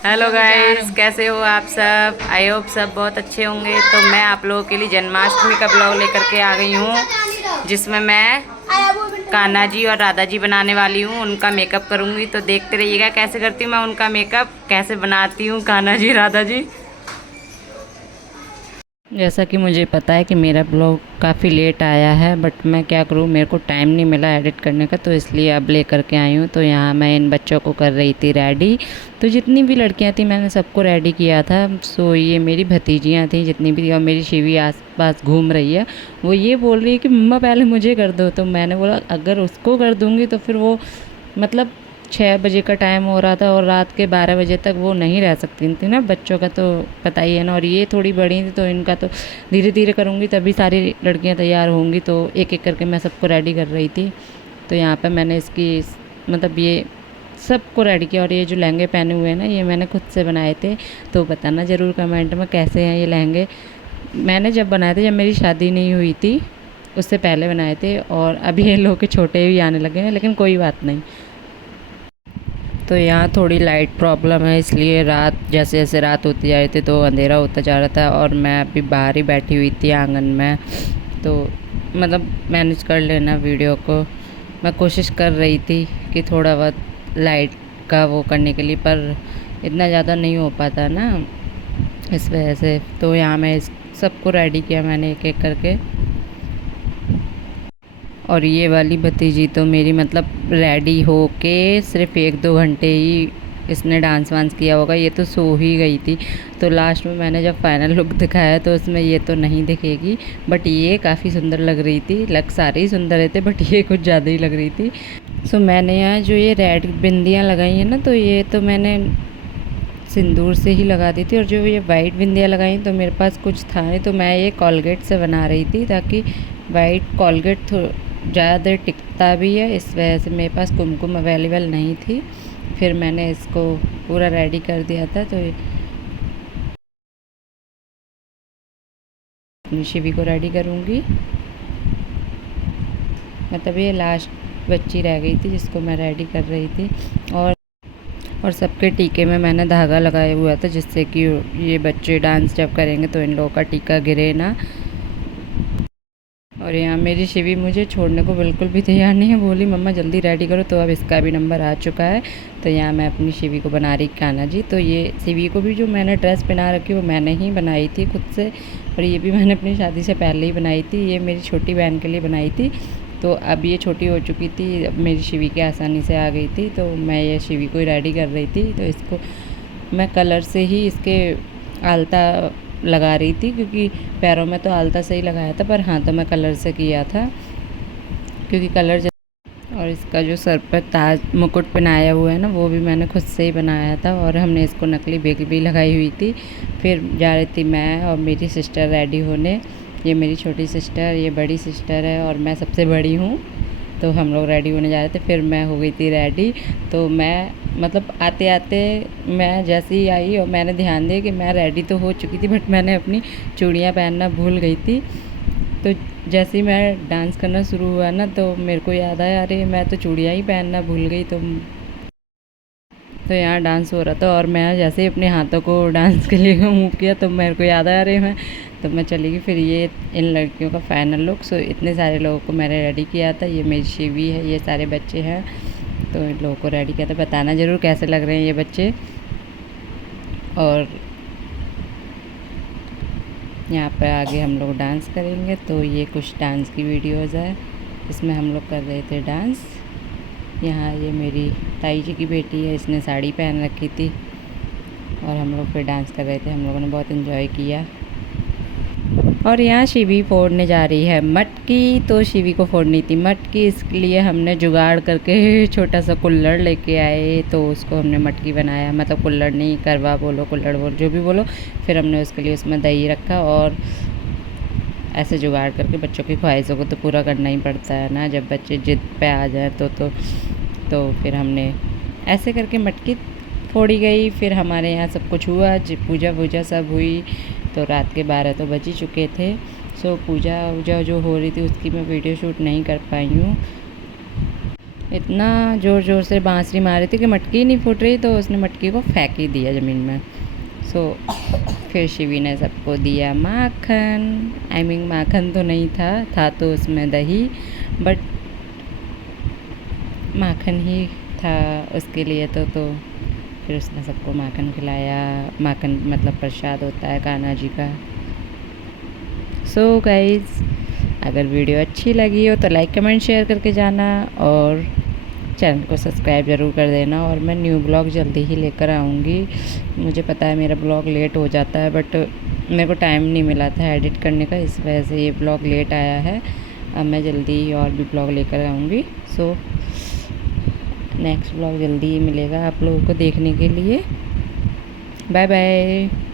Hello guys, कैसे हो आप सब। आई होप सब बहुत अच्छे होंगे। तो मैं आप लोगों के लिए जन्माष्टमी का ब्लॉग लेकर के आ गई हूँ, जिसमें मैं कान्हा जी और राधा जी बनाने वाली हूँ। उनका मेकअप करूँगी, तो देखते रहिएगा कैसे करती हूँ मैं उनका मेकअप, कैसे बनाती हूँ कान्हा जी राधा जी। जैसा कि मुझे पता है कि मेरा ब्लॉग काफ़ी लेट आया है, बट मैं क्या करूँ, मेरे को टाइम नहीं मिला एडिट करने का, तो इसलिए अब लेकर के आई हूँ। तो यहाँ मैं इन बच्चों को कर रही थी रेडी। तो जितनी भी लड़कियाँ थी मैंने सबको रेडी किया था। सो ये मेरी भतीजियाँ थी जितनी भी, और मेरी शिवी आस पास घूम रही है। वो ये बोल रही है कि मम्मा पहले मुझे कर दो। तो मैंने बोला अगर उसको कर दूँगी तो फिर वो मतलब 6 बजे का टाइम हो रहा था और रात के 12 बजे तक वो नहीं रह सकती थी ना। बच्चों का तो पता ही है ना। और ये थोड़ी बड़ी थी तो इनका तो धीरे धीरे करूँगी तभी सारी लड़कियां तैयार होंगी। तो एक एक करके मैं सबको रेडी कर रही थी। तो यहाँ पे मैंने इसकी मतलब ये सबको रेडी किया। और ये जो लहंगे पहने हुए हैं ना, ये मैंने खुद से बनाए थे। तो बताना ज़रूर कमेंट में कैसे हैं ये लहंगे। मैंने जब बनाए थे, जब मेरी शादी नहीं हुई थी उससे पहले बनाए थे। और अभी ये लोग के छोटे भी आने लगे हैं, लेकिन कोई बात नहीं। तो यहाँ थोड़ी लाइट प्रॉब्लम है, इसलिए रात जैसे जैसे रात होती जा रही थी तो अंधेरा होता जा रहा था। और मैं अभी बाहर ही बैठी हुई थी आंगन में। तो मतलब मैनेज कर लेना वीडियो को। मैं कोशिश कर रही थी कि थोड़ा बहुत लाइट का वो करने के लिए, पर इतना ज़्यादा नहीं हो पाता ना, इस वजह से। तो यहाँ मैं इस सबको रेडी किया मैंने एक एक करके। और ये वाली भतीजी तो मेरी मतलब रेडी हो के सिर्फ 1-2 घंटे ही इसने डांस वांस किया होगा, ये तो सो ही गई थी। तो लास्ट में मैंने जब फाइनल लुक दिखाया तो उसमें ये तो नहीं दिखेगी, बट ये काफ़ी सुंदर लग रही थी। लग सारे ही सुंदर रहते, बट ये कुछ ज़्यादा ही लग रही थी। सो मैंने यहाँ जो ये रेड बिंदियाँ लगाई हैं ना, तो ये तो मैंने सिंदूर से ही लगा दी थी। और जो ये वाइट बिंदियाँ लगाई तो मेरे पास कुछ था नहीं, तो मैं ये कॉलगेट से बना रही थी, ताकि वाइट कॉलगेट ज़्यादा देर टिकता भी है। इस वजह से मेरे पास कुमकुम अवेलेबल नहीं थी। फिर मैंने इसको पूरा रेडी कर दिया था। तो अपनी शिवी को रेडी करूँगी। मतलब ये लास्ट बच्ची रह गई थी जिसको मैं रेडी कर रही थी। और सबके टीके में मैंने धागा लगाया हुआ था, जिससे कि ये बच्चे डांस जब करेंगे तो इन लोगों का टीका गिरे ना। और यहाँ मेरी शिवी मुझे छोड़ने को बिल्कुल भी तैयार नहीं है, बोली मम्मा जल्दी रेडी करो। तो अब इसका भी नंबर आ चुका है। तो यहाँ मैं अपनी शिवी को बना रही कान्हा जी। तो ये शिवी को भी जो मैंने ड्रेस पहना रखी वो मैंने ही बनाई थी खुद से। और ये भी मैंने अपनी शादी से पहले ही बनाई थी। ये मेरी छोटी बहन के लिए बनाई थी। तो अब ये छोटी हो चुकी थी, अब मेरी शिवी के आसानी से आ गई थी। तो मैं ये शिवी को ही रेडी कर रही थी। तो इसको मैं कलर से ही इसके आलता लगा रही थी, क्योंकि पैरों में तो आलता से ही लगाया था, पर हाथों में कलर से किया था, क्योंकि कलर। और इसका जो सर पर ताज मुकुट पहनाया हुआ है ना, वो भी मैंने खुद से ही बनाया था। और हमने इसको नकली बेग भी लगाई हुई थी। फिर जा रही थी मैं और मेरी सिस्टर रेडी होने। ये मेरी छोटी सिस्टर, ये बड़ी सिस्टर है, और मैं सबसे बड़ी हूँ। तो हम लोग रेडी होने जा रहे थे। फिर मैं हो गई थी रेडी। तो मैं मतलब आते आते मैं जैसे ही आई और मैंने ध्यान दिया कि मैं रेडी तो हो चुकी थी, बट मैंने अपनी चूड़ियाँ पहनना भूल गई थी। तो जैसे ही मैं डांस करना शुरू हुआ ना, तो मेरे को याद आया अरे मैं तो चूड़ियाँ ही पहनना भूल गई। तो यहाँ डांस हो रहा था, और मैं जैसे ही अपने हाथों को डांस के लिए मूव किया तो मेरे को याद आया अरे मैं, तो मैं चली गई। फिर ये इन लड़कियों का फाइनल लुक। सो इतने सारे लोगों को मैंने रेडी किया था। ये मेरी शिवी है, ये सारे बच्चे हैं। तो इन लोगों को रेडी किया था। बताना ज़रूर कैसे लग रहे हैं ये बच्चे। और यहाँ पर आगे हम लोग डांस करेंगे। तो ये कुछ डांस की वीडियोज़ है, इसमें हम लोग कर रहे थे डांस। यहाँ ये मेरी ताई जी की बेटी है, इसने साड़ी पहन रखी थी, और हम लोग फिर डांस कर रहे थे। हम लोगों ने बहुत इन्जॉय किया। और यहाँ शिवी फोड़ने जा रही है मटकी। तो शिवी को फोड़नी थी मटकी, इसके लिए हमने जुगाड़ करके छोटा सा कुल्हड़ लेके आए। तो उसको हमने मटकी बनाया, मतलब कुल्हड़ नहीं, करवा बोलो, कुल्हड़ बोलो, जो भी बोलो। फिर हमने उसके लिए उसमें दही रखा, और ऐसे जुगाड़ करके बच्चों की ख्वाहिशों को तो पूरा करना ही पड़ता है ना, जब बच्चे ज़िद पे आ जाए तो फिर हमने ऐसे करके मटकी फोड़ी गई। फिर हमारे यहाँ सब कुछ हुआ, पूजा वूजा सब हुई। तो रात के 12 तो बज ही चुके थे। सो पूजा वूजा जो हो रही थी उसकी मैं वीडियो शूट नहीं कर पाई हूँ। इतना ज़ोर ज़ोर से बांसुरी मार रही थी कि मटकी नहीं फूट रही, तो उसने मटकी को फेंक ही दिया ज़मीन में। सो फिर शिवी ने सबको दिया माखन। आई मीन माखन तो नहीं था तो उसमें दही, बट माखन ही था उसके लिए तो फिर उसने सबको माखन खिलाया। माखन मतलब प्रसाद होता है कान्हा जी का। सो गाइज़, अगर वीडियो अच्छी लगी हो तो लाइक कमेंट शेयर करके जाना, और चैनल को सब्सक्राइब ज़रूर कर देना। और मैं न्यू ब्लॉग जल्दी ही लेकर आऊँगी। मुझे पता है मेरा ब्लॉग लेट हो जाता है, बट मेरे को टाइम नहीं मिला था एडिट करने का, इस वजह से ये ब्लॉग लेट आया है। अब मैं जल्दी ही और भी ब्लॉग लेकर आऊँगी। सो नेक्स्ट ब्लॉग जल्दी ही मिलेगा आप लोगों को देखने के लिए। Bye bye.